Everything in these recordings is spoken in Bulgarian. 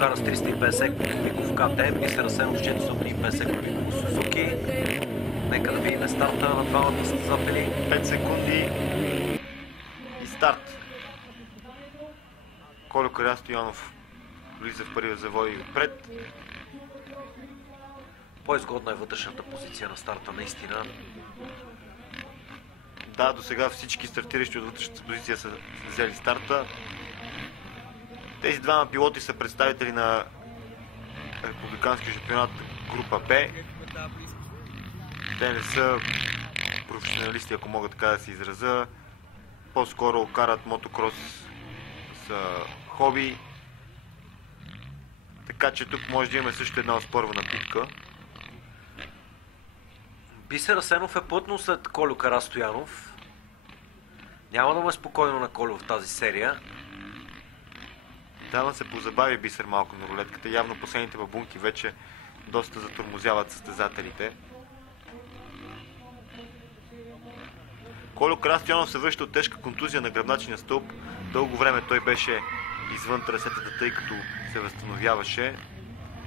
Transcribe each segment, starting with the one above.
кара с 350 кубиков КТМ, Бисер Асенов с 450 кубиков Сузуки. Нека да видим старта на двамата състезатели. 5 секунди и старт. Кольо Карастоянов влиза в първия завой отпред. По-изгодна е вътрешната позиция на старта, наистина. Да, до сега всички стартиращи от вътрешната позиция са взели старта. Тези двама пилоти са представители на републиканския шампионат група Б. Те не са професионалисти, ако мога така да се изразя. По-скоро карат мотокрос с хоби. Така че тук може да имаме също една оспорвана битка. Бисер Асенов е плътно след Кольо Карастоянов. Няма да му е спокойно на Кольо в тази серия. Да, се позабави Бисер малко на рулетката. Явно последните бабунки вече доста затормозяват състезателите. Кольо Карастоянов се връща от тежка контузия на гръбначния стълб. Дълго време той беше извън трасетата, тъй като се възстановяваше.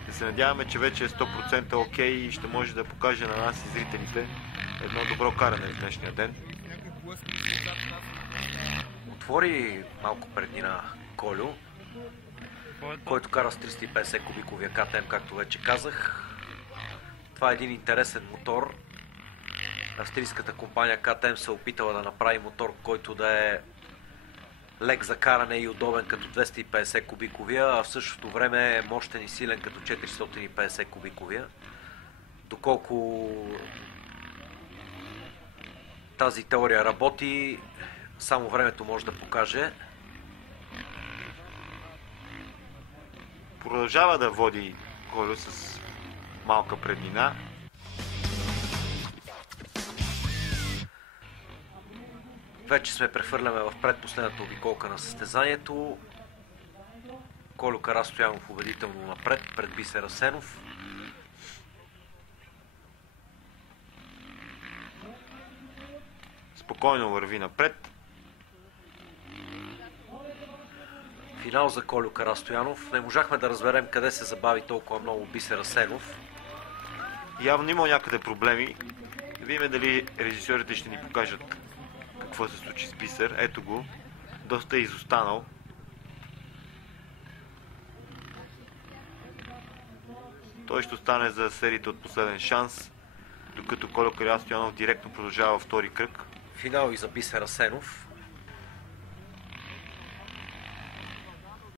Да се надяваме, че вече е 100% окей и ще може да покаже на нас и зрителите едно добро каране в днешния ден. Отвори малко преднина Кольо, който кара с 350 кубиковия КТМ, както вече казах. Това е един интересен мотор. Австрийската компания КТМ се опитала да направи мотор, който да е лек за каране и удобен като 250 кубиковия, а в същото време е мощен и силен като 450 кубиковия. Доколко тази теория работи, само времето може да покаже. Продължава да води Кольо с малка преднина. Вече сме прехвърляме в предпоследната обиколка на състезанието. Кольо Карастоянов убедително напред, пред Бисер Асенов. Спокойно върви напред. Финал за Кольо Карастоянов. Не можахме да разберем къде се забави толкова много Бисер Асенов. Явно има някъде проблеми. Да видим дали режисьорите ще ни покажат какво се случи с Бисер. Ето го. Доста е изостанал. Той ще остане за серията от последен шанс, докато Кольо Карастоянов директно продължава във втори кръг. Финал и за Бисер Асенов.